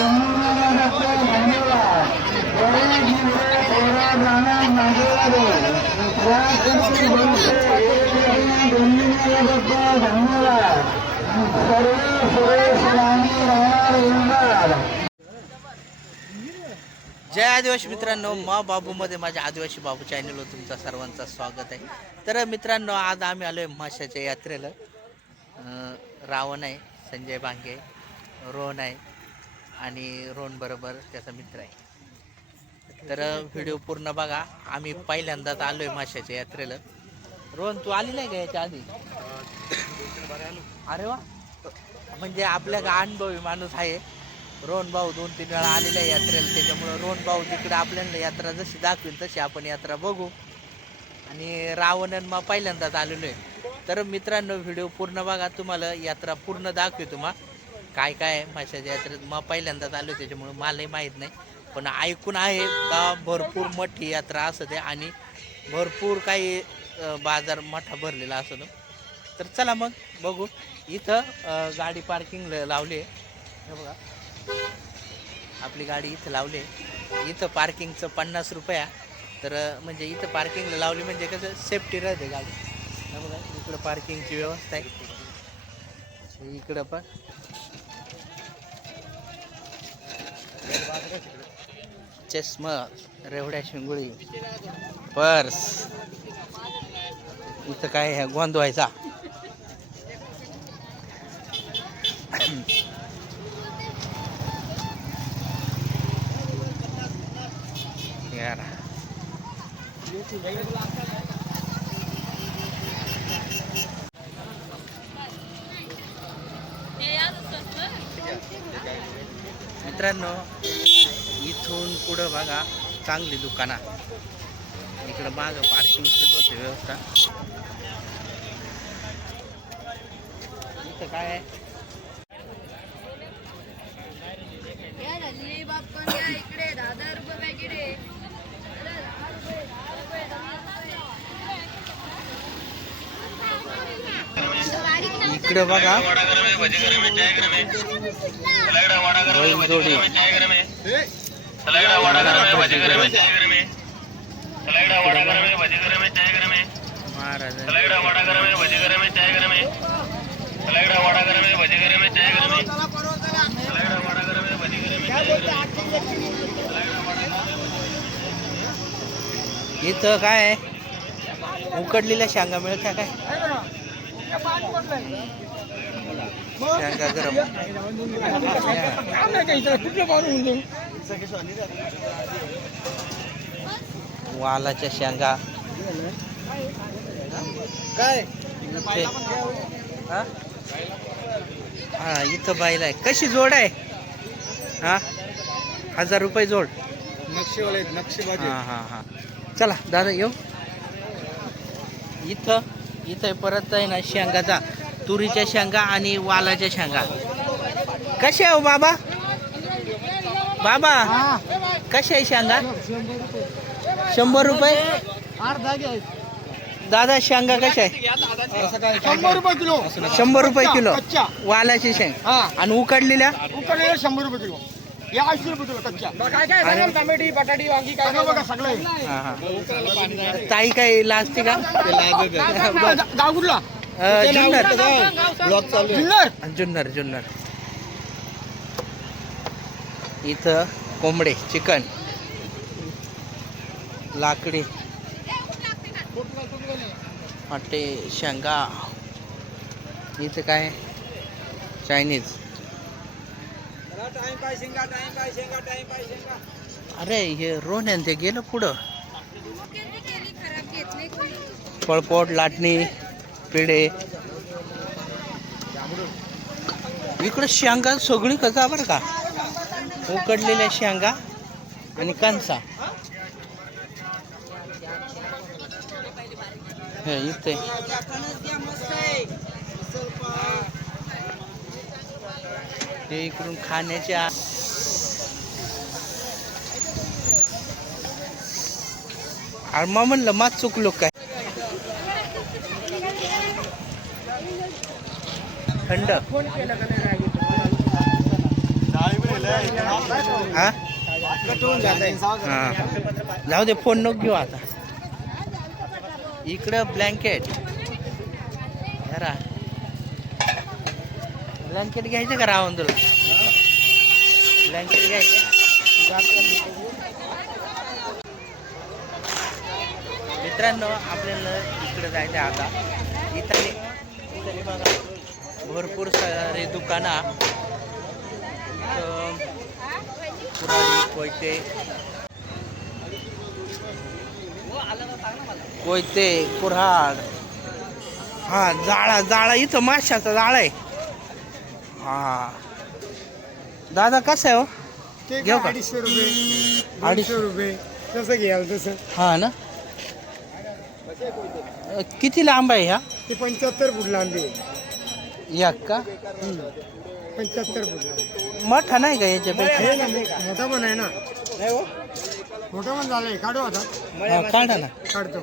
जय आदिवासी मित्रांनो, मा बाबूमध्ये माझ्या आदिवासी बाबू चॅनलवर तुमचं सर्वांचं स्वागत आहे. तर मित्रांनो, आज आम्ही आलो आहे माशाच्या यात्रेला. रावण आहे, संजय बांगे, रोहन आहे आणि रोहन बरोबर त्याचा मित्र आहे. तर व्हिडिओ पूर्ण बघा. आम्ही पहिल्यांदाच आलो आहे माशाच्या यात्रेला. रोहन, तू आली नाही का याच्या आधी? अरे वा, म्हणजे आपल्या अनुभवी माणूस आहे. रोहन भाऊ 2-3 वेळा आलेला आहे यात्रेला, त्याच्यामुळं रोहन भाऊ तिकडे आपल्याला यात्रा जशी दाखवेल तशी आपण यात्रा बघू. आणि रावणन मग पहिल्यांदाच आलेलो आहे. तर मित्रांनो, व्हिडिओ पूर्ण बघा, तुम्हाला यात्रा पूर्ण दाखवे. तुम्हाला काय काय आहे माशाच्या यात्रेत. मग पहिल्यांदाच आलो त्याच्यामुळं मलाही माहीत नाही, पण ऐकून आहे का भरपूर मोठी यात्रा असते आणि भरपूर काही बाजार मोठा भरलेला असतो. तर चला मग बघू. इथं गाडी पार्किंग लावली आहे, बघा. आपली गाडी इथं लावली. इथं पार्किंगचं 50 रुपया. तर म्हणजे इथं पार्किंगला लावली म्हणजे कसं सेफ्टी राहते गाडी. बघा, इकडं पार्किंगची व्यवस्था आहे. इकडं पण चष्मा, रेवड्या, शिंगोळी, पर्स. इथं काय आहे, गोंधवायचा. मित्रांनो, इथून पुढं बघा चांगली दुकानं. इकडं मागं पार्किंगची होते व्यवस्था. इथं काय आहे, इकडे बघा जोडी. इथं काय आहे, उकडलेल्या शेंगा मिळत्या काय? शेंगा गरम. वालाच्या शेंगा काय? हा, इथं बाईला आहे. कशी जोड आहे? हा, 1000 रुपये जोड. नक्षीवाले नक्षीबाजी. हा हा हा. चला दादा येऊ. इथं परत आहे ना शेंगाचा, तुरीच्या शेंगा आणि वालाच्या शेंगा. कशा आहे हो बाबा? बाबा कशा आहे शेंगा? 100 रुपये. दादा शेंगा कशा आहे? 100 रुपये किलो. 100 रुपये किलो वालाची शेंग. आणि उकडलेल्या 100 रुपये किलो. या 80 रुपये किलो कच्च्या. टमाटी, बटाटी, वांगी काय बघा सगळं. ताई काय लाजते का? गाव कुठला? जुन्नर. इथं कोंबडे, चिकन, लाकडी, वाटे, शेंगा. इथं काय चायनीज. अरे हे रोहन ते गेलं पुढं. पळपोट, लाटणी, पेढे. इकडं शेंगा सगळी कसा बरं का, उकडलेल्या शेंगा आणि कणसा. हे इथे हे इकडून खाण्याच्या. अरे मग म्हणलं मात चुकलो काय. थंड हा हा जाऊ दे फोन नको घेऊ आता. इकडं ब्लँकेट जरा ब्लँकेट घ्यायचं का रावण तुला? ब्लँकेट घ्यायचं. मित्रांनो आपल्याला इकडे जायचं आता. इथं बघा भरपूर सारे दुकानं, कुऱ्हाडी कोयते कुऱ्हाड. हा जाळा इथं माशाचा जाळा आहे. हा दादा कसं आहे हो? घेऊ का? 250 रुपये 250 रुपये कसं घ्याल तसं. हा ना. किती लांब आहे ह्या? ते 75 फूट लांबी या का? 75 फूट मोठा नाही का याच्यापेक्षा? आहे ना, मोठा पण आहे ना. मोठा पण झालाय. काढू आता. हा, काढा ना. काढतो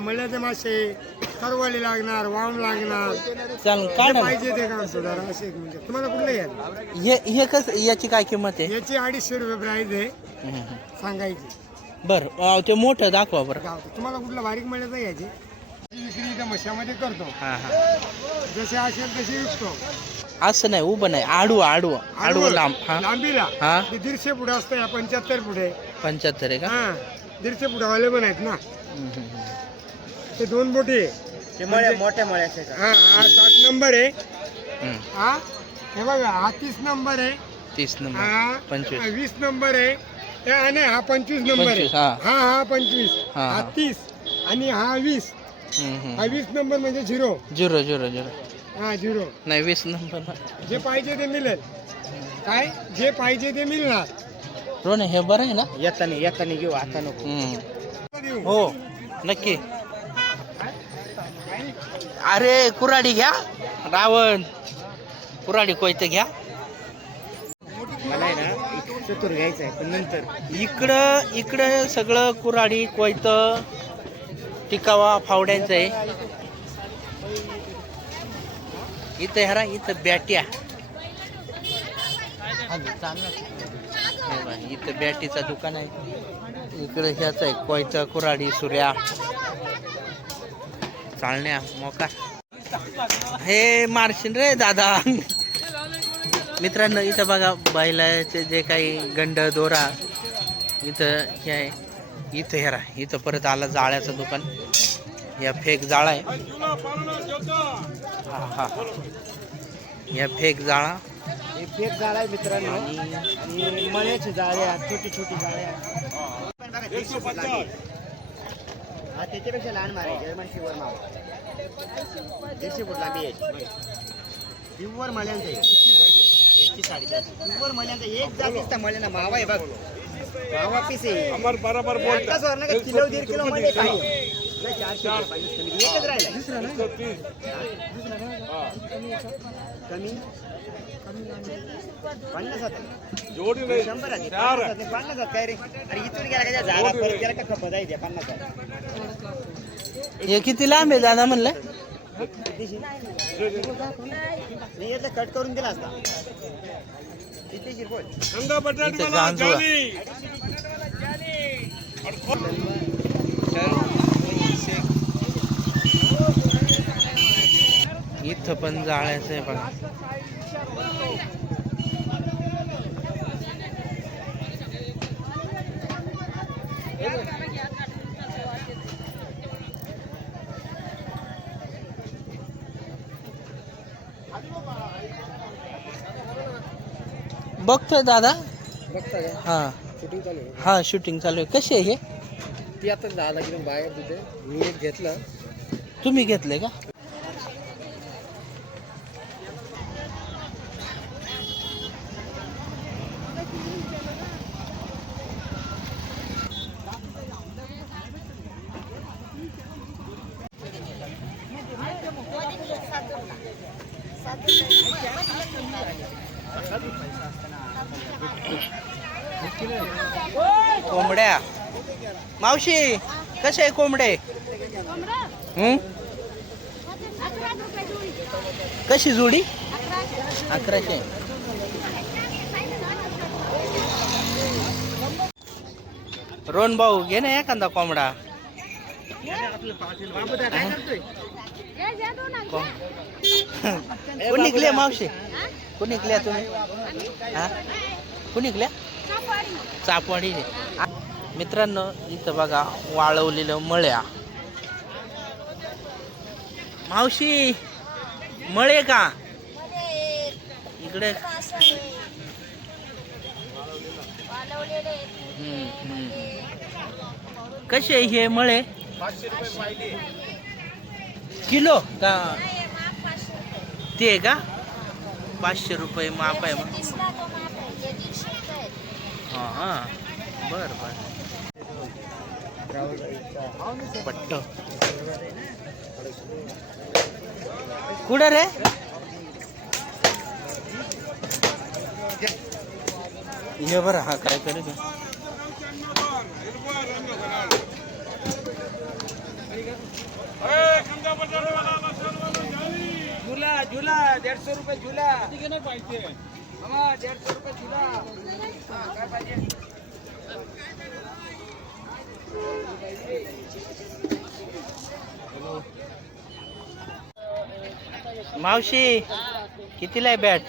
मळ्याचे मासे करवाले लागणार, वाम लागणार, चाल काढा ना. पाहिजे ते काढतो जरा. असे म्हणजे तुम्हाला कुठलं घ्याल? हे कसं याची काय किंमत आहे? याची 250 रुपये प्राइस आहे सांगायची. बरं ते मोठं दाखवा बरं. गावतो. तुम्हाला कुठलं बारीक मळ्याचं घ्यायचे? विक्री इथं मशामध्ये करतो. हा हा जसे असेल तसे विकतो. असं नाही उभं नाही, आडवं लांब. हा लांबीला हा 150 फूट असतं. या 75 फूट आहे. 75 आहे का? हा 150 फुटावाले पण आहेत ना. ते 2 बोटी आहे. मोठ्या मळ्याचे. हा 60 नंबर आहे. हा हे बघा हा 30 नंबर आहे. 30 नंबर. हा 25 20 नंबर आहे. नाही हा 25 नंबर आहे. 25, हा. हा 25. हा, हा हा. 30 आणि हा 20. हा 20 नंबर म्हणजे 0. 0 हा 0. नाही 20 नंबर. जे पाहिजे ते मिळेल. काय जे पाहिजे ते मिळणार. रोने हे बरं आहे ना? येतानी घेऊ आता नको. हो नक्की. अरे कुऱ्हाडी घ्या रावण, कुऱ्हाडी कोयते घ्या. मला आहे ना चतुर घ्यायचं आहे पण नंतर. इकडं सगळं कुऱ्हाडी कोयतं टिकावा फावड्यांचं आहे. इथं ह्या इथं बॅट्या. इथं बॅटीचं दुकान आहे. इकडे ह्याच आहे कोयतं कुऱ्हाडी सुऱ्या चालण्या मोका. हे मारशील रे दादा. मित्रांनो इथं बघा बैलाचे जे काही गंड दोरा इथं हे आहे. इथं हेरा इथं परत आला जाळ्याचं दुकान. या फेक जाळा आहे. हा हा या फेक जाळा. हे फेक जाळा आहे मित्रांनो. आणि मळ्याची जाळे आहेत, छोटी जाळे आहेत. त्याच्यापेक्षा लहान मारायचे जर्मन शिवर माव 150 फूट लांबी आहे. प्युअर मळ्यांचं याची 450. प्युअर मळ्यांचं एक जातीचा मळ्याना मावा आहे बघ. मावा पीस आहे बरोबर बोलता सर ना किलो 1.5 किलो मध्ये काय 450 कमी एकच राहिला. दुसरा ना कमी 50 होता जोडी नाही 100 आहे 50 काय रे. अरे इथून गेला का झाला परत गेला का खपत आहे 50. हे किती लांब आहे दादा म्हणलं? नाही यातलं कट करून दिला असता. इथं पण जाळ्याचं आहे बघा. बघतोय दादा. बघता का? हा शूटिंग चालू आहे. हा शूटिंग चालू आहे. कशी आहे हे? ती आता 10 किलो बाहेर तिथे मी एक घेतलं. तुम्ही घेतले का? कोंबड्या. मावशी कसे आहे कोंबडे? कशी जोडी? 1100. रोहन भाऊ घे ना एखादा कोंबडा. कोण निघले मावशी? कोण निघल्या तुम्ही? हा कोण निघल्या? चापवाडी. मित्रांनो इथं बघा वाळवलेलं मळ्या. मावशी मळे का इकडे? कसे हे मळे? किलो का ते का? 500 रुपये माप आहे मग. हा बर बर. पट्ट कुठं रे? ये बरं हा काय करू का? झूला झूला 150 रुपये झूला. नाही पाहिजे 150 रुपये झूला. काय पाहिजे? मावशी कितीला आहे बॅट?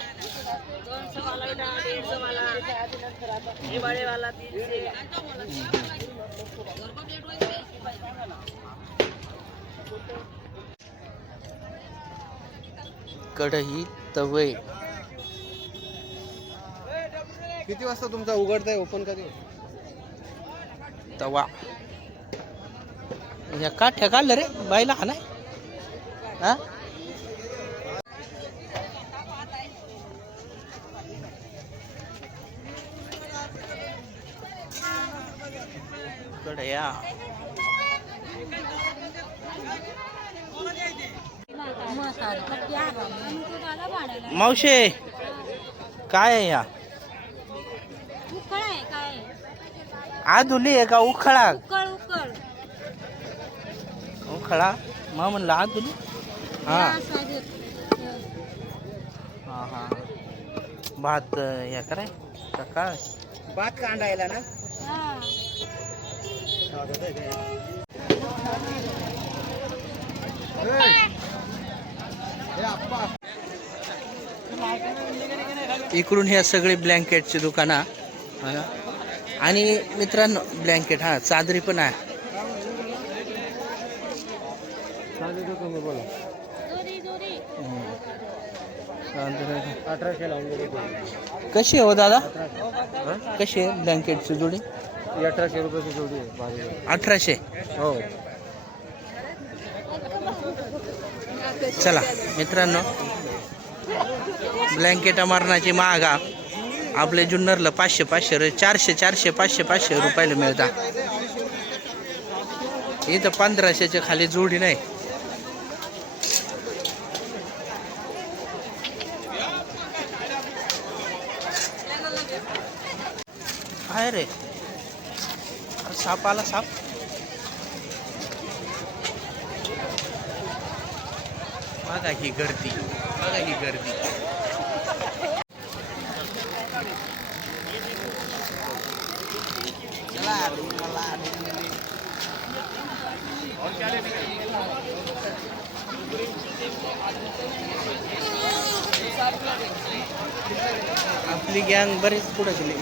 कढई तवय. किती वाजता तुमचा उघडताय ओपन कधी? तवा या का ठेकाल रे बाईला हा नाही हा? कढया मावशे काय आहे या? आधुली आहे का उखळा? उखळा मग म्हणलं आधुली. हा हा हा भात या कराय सकाळ भात कांडायला ना. इकडून ह्या सगळे ब्लँकेटची दुकानं. आणि मित्रांनो ब्लँकेट हा चादरी पण आहे. कशी हो दादा? कशी आहे ब्लँकेटची जोडी? 1800 रुपयाची जोडी आहे. 1800. हो. चला मित्रांनो ब्लँकेट मारण्याची महागा आपले जुन्नरला 500 400 400 500 500 रुपयाला मिळतात. इथं 1500च्या खाली जोडी नाही. काय रे साप आला साप. बघा ही गर्दी बघा ही गर्दी. आपली गँग बरीच पुढे गेली.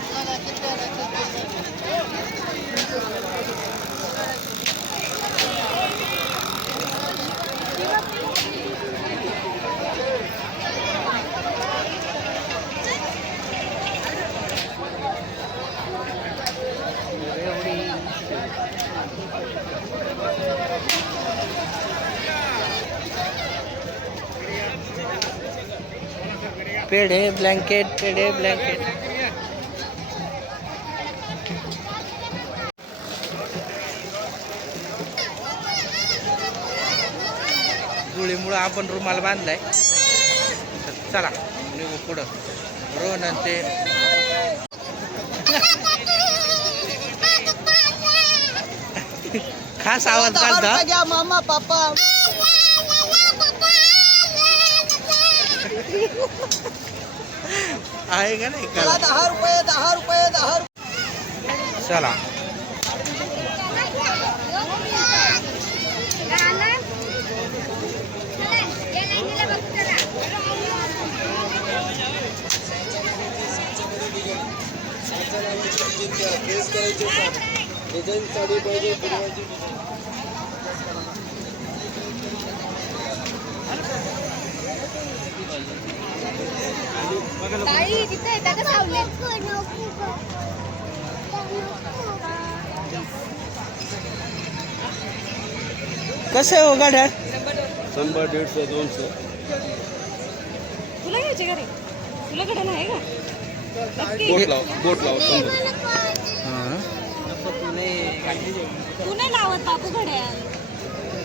पेढे ब्लँकेट पेढे ब्लँकेट. धुळीमुळं आपण रुमाल बांधलाय. चला निघू पुढं. रोहन ते खास आवाज काढता. मामा पापा आहे का नाही? 10 रुपये 10 रुपये 10 रुपये. चला ताई तिथे येतात का सावलीत? कसं आहे हो गाड्या? 100, 150, 200. तुला घ्यायचे का रे? तुला कडे आहे का? बोट लाव 100. तू नाही लावत बापू घड्याळ.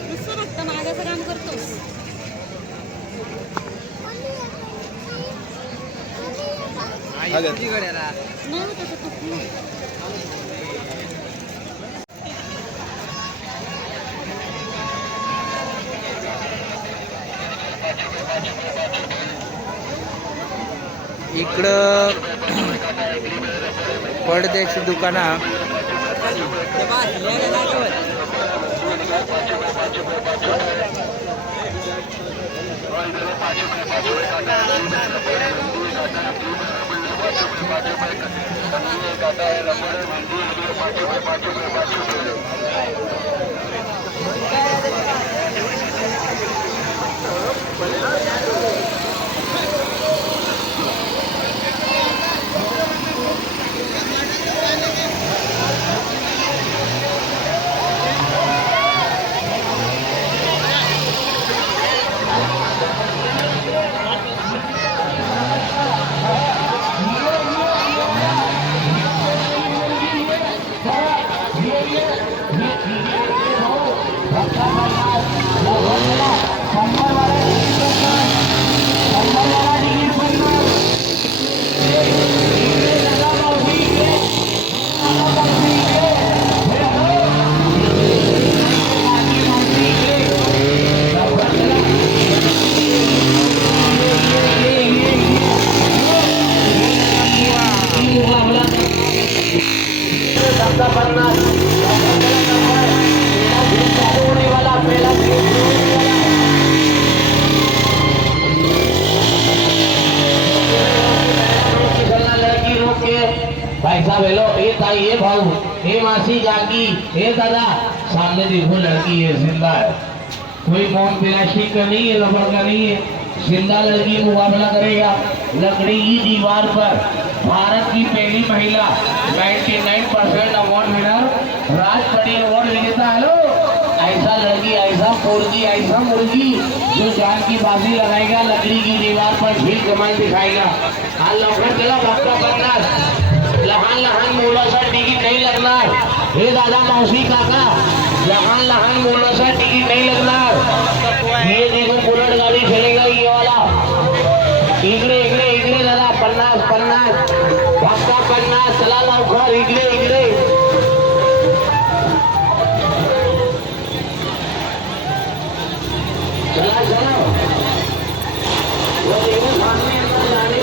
नुसतं फक्त मागाचं काम करतोस. नाही तसं खूप नाही. इकडं पडद्याची दुकाना पैसा वेलो ए ताई ए भाऊ ए मासी जागी ए दादा सामने देखो लड़की है जिंदा है कोई कौन प्लास्टिक का नहीं है रबर का नहीं है जिंदा लड़की मुकाबला करेगा लकड़ी की दीवार पर भारत की पहली महिला 99% अवार्ड विनर राज पटेल अवार्ड विजेता हेलो ऐसा लड़की ऐसा मुर्गी जो जान की बाजी लगाएगा लकड़ी की दीवार पर झील कमाल दिखाएगा आज लवकर चला भक्ता बनना लहान लहान मुलांसाठी तिकीट नाही लागणार हे दादा मावशी काका लहान लहान मुलांसाठी तिकीट नाही लागणार ये देखो बुलेट गाड़ी चलेगा ये वाला इकडे इकडे इकडे दादा 50 भक्ता 50 चला लवकर इकडे इकडे चला चला वो देखो सामने अंदर जाने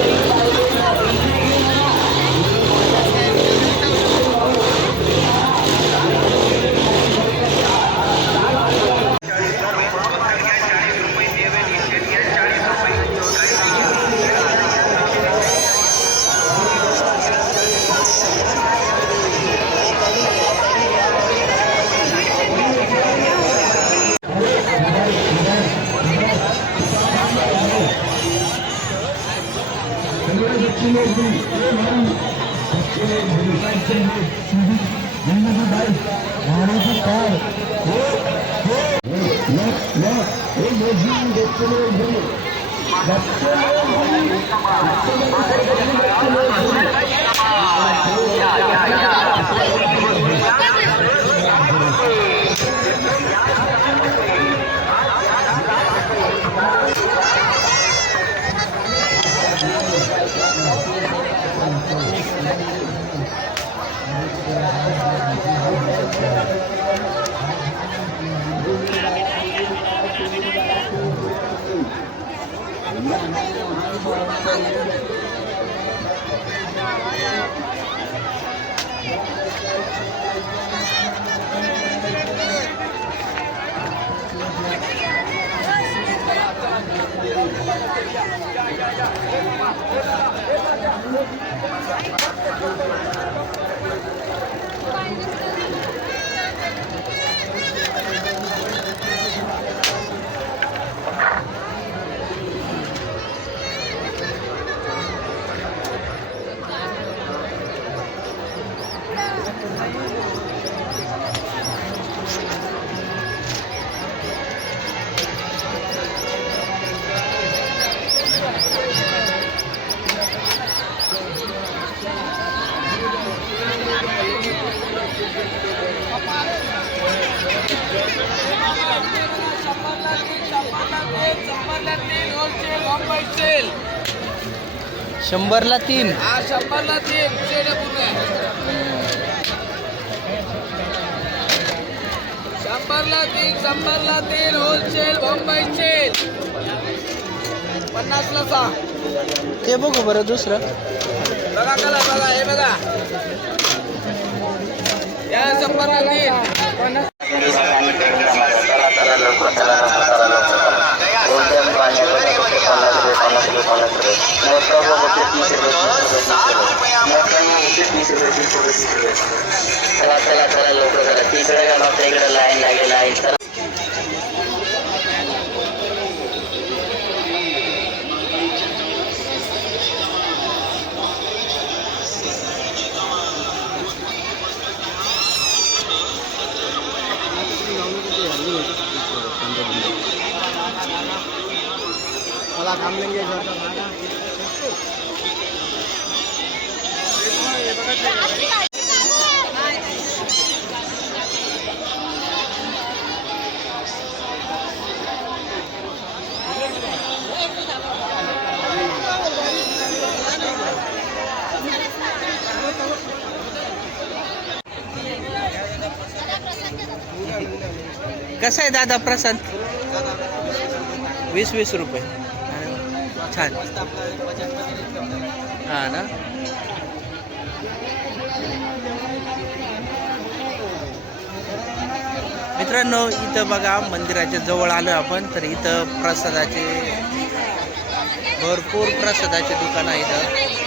शंभरला 3. हा 100ला 3 शेडे पूर्ण 100ला 3 होलसेल बॉम्बे सेल 50ला 6. ते बघू बरं दुसरं. बघा कलर बघा हे बघा या 100ला 3 चला लवकर करा. तिकडे का मागच्या इकडे लाईन लागेल आहे. मला काम लेंगे कसं आहे दादा प्रसाद? 20-20 रुपये. छान. हा ना. मित्रांनो इथं बघा मंदिराच्या जवळ आलो आपण, तर इथं प्रसादाचे भरपूर प्रसादाचे दुकान आहे इथं.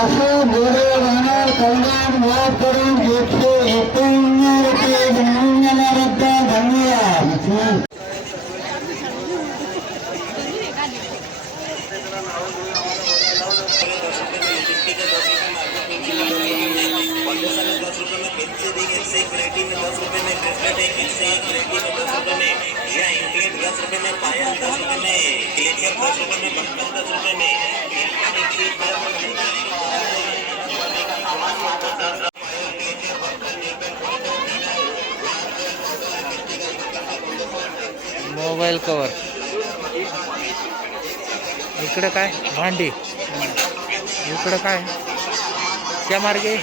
असं गोरे राहणार कल्याण माफ करून 151 रुपये बनवून येणारबद्दल धन्यवाद. Mobile cover. इकडे काय भांडी, इकडे काय त्या मार्गे.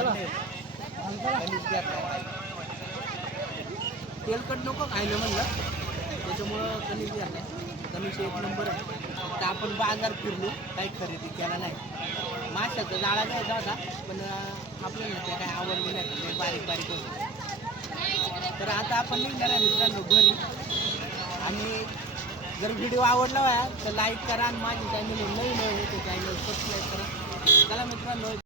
आणले कणीस घेतला तेलकट नको खायला म्हणलं त्याच्यामुळं कणीस घेतला कणीस एक नंबर आहे तर आपण बाजार फिरलो काही खरेदी केला नाही माशाचा जाळा घ्यायचा होता पण आपल्याला ते काही आवडलं नाही ते बारीक बारीक होतं तर आता आपण निघणार आहे मित्रांनो घरी आणि जर व्हिडिओ आवडला तर लाईक करा आणि माझी चॅनल नवीन आहे ते चॅनल सबस्क्राईब करा चला मित्रांनो